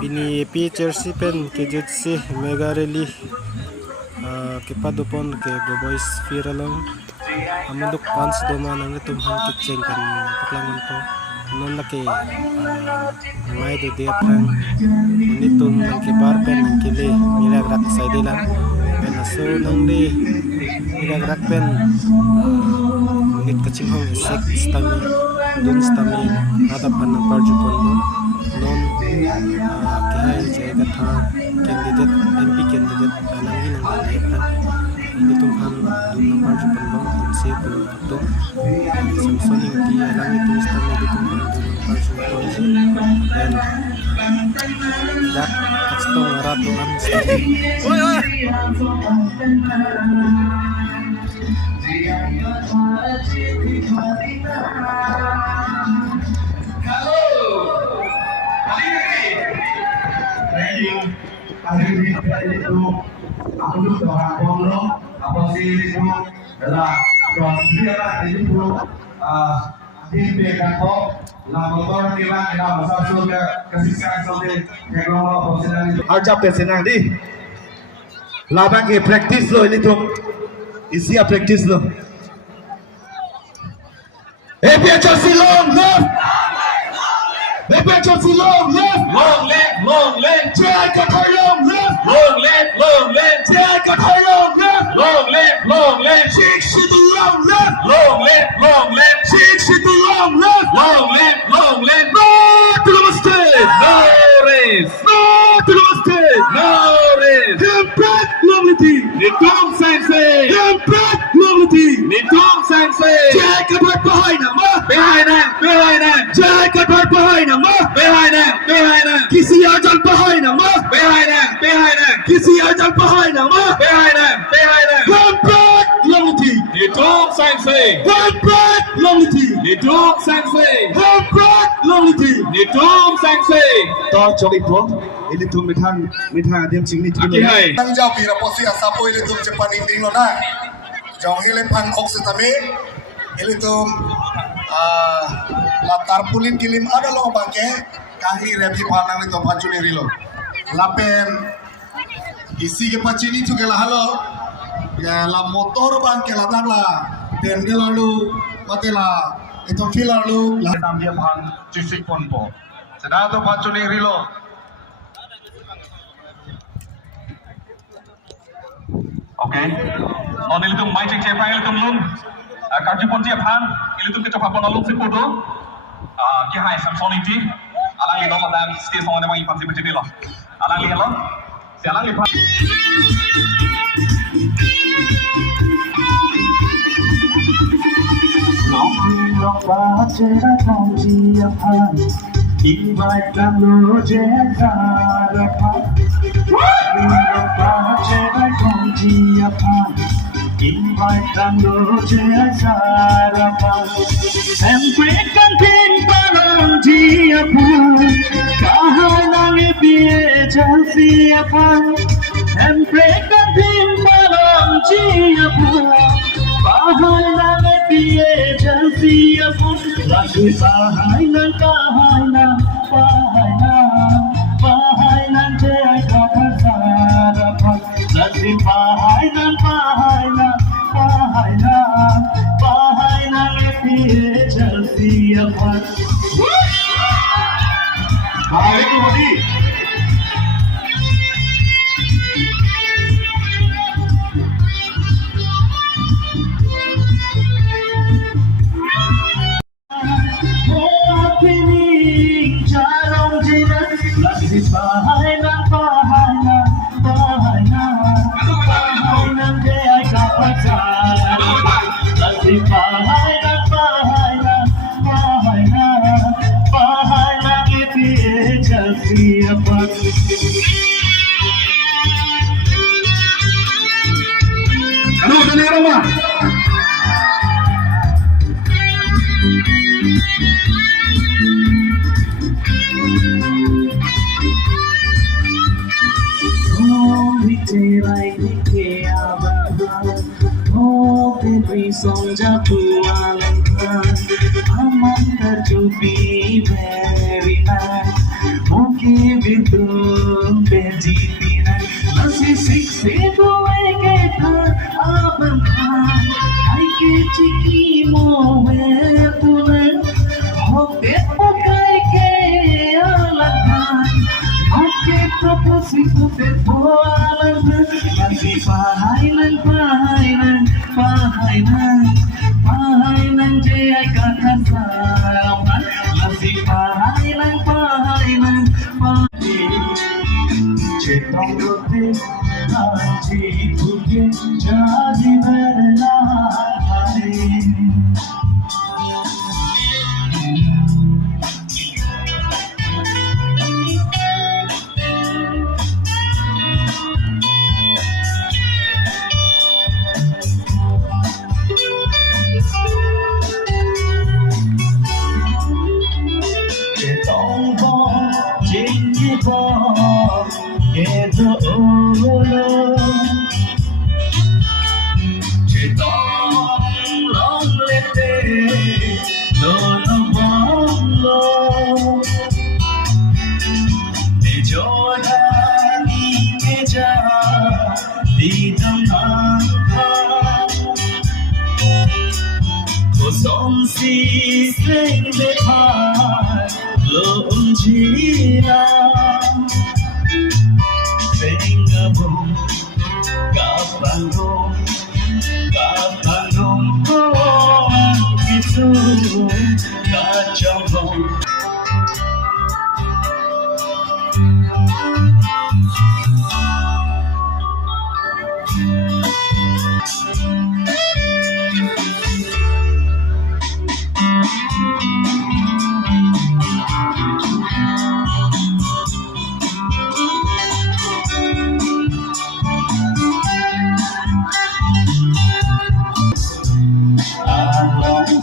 Ini picture si pen kejut si mega rally kepadupon ke boys viralong amunduk pans doma nang tumhan kitchen kan paklangon po non laki may do dia prang unitung nang kibarpen nang kili milagrak sa dilang penaso nang di milagrak pen ngit kacing hong sek stami dun stami hadapan ng parjupon mo non kaya jaga tha candidate MP candidate alangin ang lipat hindi tumhan dun ng parjupon mo si to Samson yung ti alang ito stami dun ng parjupon then that kastong ratuan stami Hadirin itu aku juga orang Bongo, apa sih itu adalah dia lah itu di Bangkok, lama orang kita masa sudah kasih sampai ke Bongo profesional itu. Aja pesenang di, labang ke practice lo ini tuh, isi practice lo. Biar silong left. Biar silong left. Long left. Jaga long left. Long left. Jaga long left. Long left. Six to the long left. Long left. Six to the long left. Long left. No to the mistake. No race. No to the mistake. No race. Impact lovely team. Nitum Sensei. Impact lovely team. Nitum Sensei. Jaga behind him. Behind him. Jaga behind him. Behind him. किसी अजल behind him. Behind him. किसी अजल behind him. Behind him. Impact lovely team. Nitum Sensei. Impact lovely team. Nitum Sensei. Impact lovely team. Nitum Sensei. Tao cho ít thôi. Ini tuh mitang điểm chính này. Aki hai. Nang jauh kira posi asapo ini tuh cepat inding lo na. Jauh hilen pan kok setami. Ini tuh latar pulin kilim ada lo bangke. Kahi rebi panang itu pancuni rilo. Lapen isi ke pacini tu kela halo. Ya la motor bangke la tangla. Dan dia lalu matela itu feel lalu. Nam dia pan cisik pon po. Sedang tu pancuni rilo. Okay. On ilitum mai cek cepa ilitum lum. Karjupon dia pan ilitum kita papon alum si foto. Ki hai Samsung itu. Alang ilo pada stage orang yang pansi bercini loh. Alang lihat loh. Si alang lihat. Sempre cantin parang dia pun kahalang ibie jalsia pan. Sempre cantin parang dia pun kahalang ibie jalsia pun. Lagi bahay nan jay kakasarapan. Lagi bahay nan Chelsea apart. Hai tu tadi. Oh, pining jarong jinak. Lagi bahay nan jay kakasarapan. Lagi bahay nan Chelsea apart. Ano dali Roma? Oh, we daylight we song japualan aman terjo to be very nice. Muki bitung bejipina. Masih siksi gue kita abang kan. Hai keciki mo wetunan. Hote pokai ke alakan. Oke proposito te poalan. Masih pahainan jaya kata salaman. Masih pahainan Cetong rote haji puge jadi bernari. Cetong bom jinggi bom Edo olo Cetong long lete Dono bom lo Nejodani keja Di tengah Kosong si sing depan Lo unjila Singapore, Kapangong, itu kacang.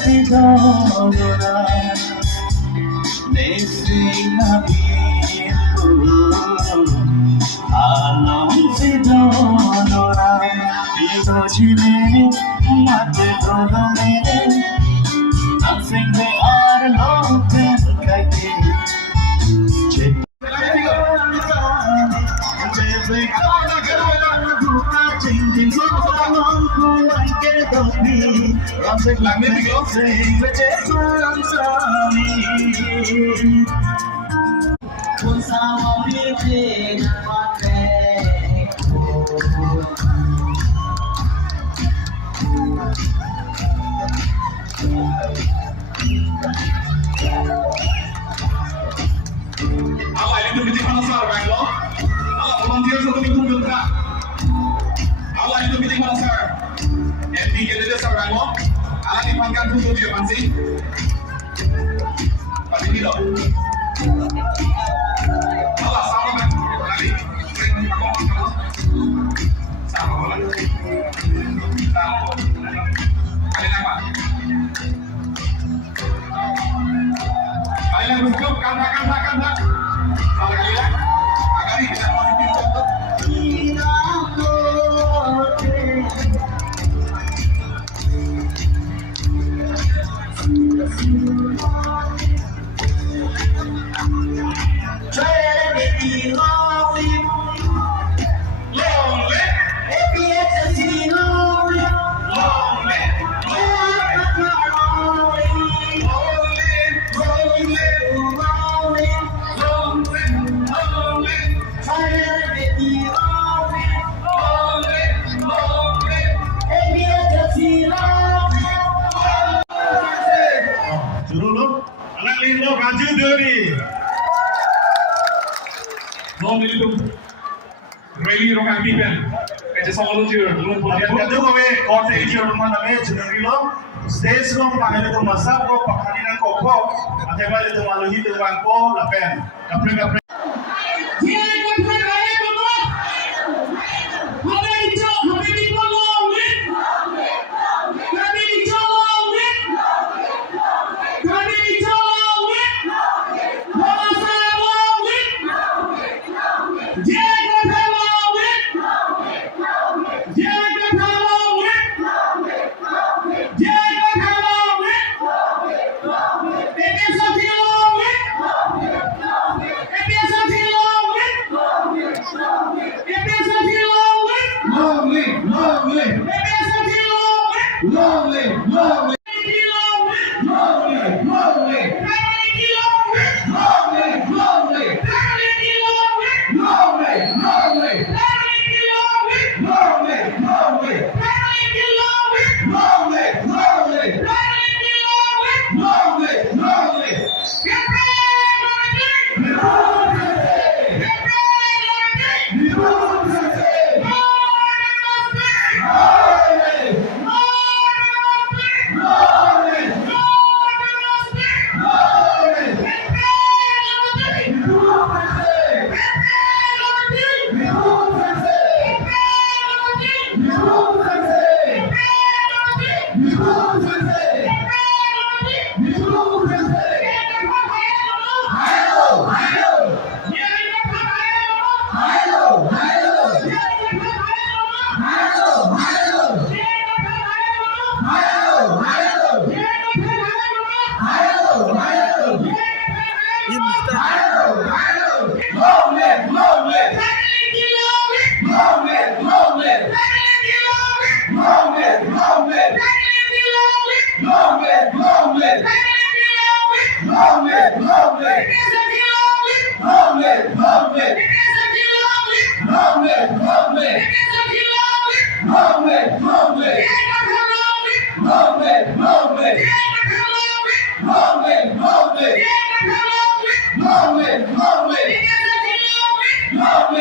Sidora, nesing habibu. Alam sidora, ito chimene, mate dolomene. Nothing they are local kaiti. Awal itu bidik mana sar, bang lo? Awal volunteer satu minggu berapa? Awal itu bidik mana sar? MD kita sar, bang lo? Alat dipanggil tujuh dia pansi. Pasti ni lo. Awal sama bang, lagi. Sama lagi. Sama. Kali apa? Kali lagi cukup, kanda. Kalau kali lagi, agak ini tidak positif untuk. Lindo Raju Duri. Long itu really wrong people. Kayak sama lu juga, lu punya. Kado kami korte ini orang mana me Duri lo. Stage lo panggil itu masa ko pakhalinan ko ko. Ate balik itu malu itu bangko lapen. Kapre. It is Love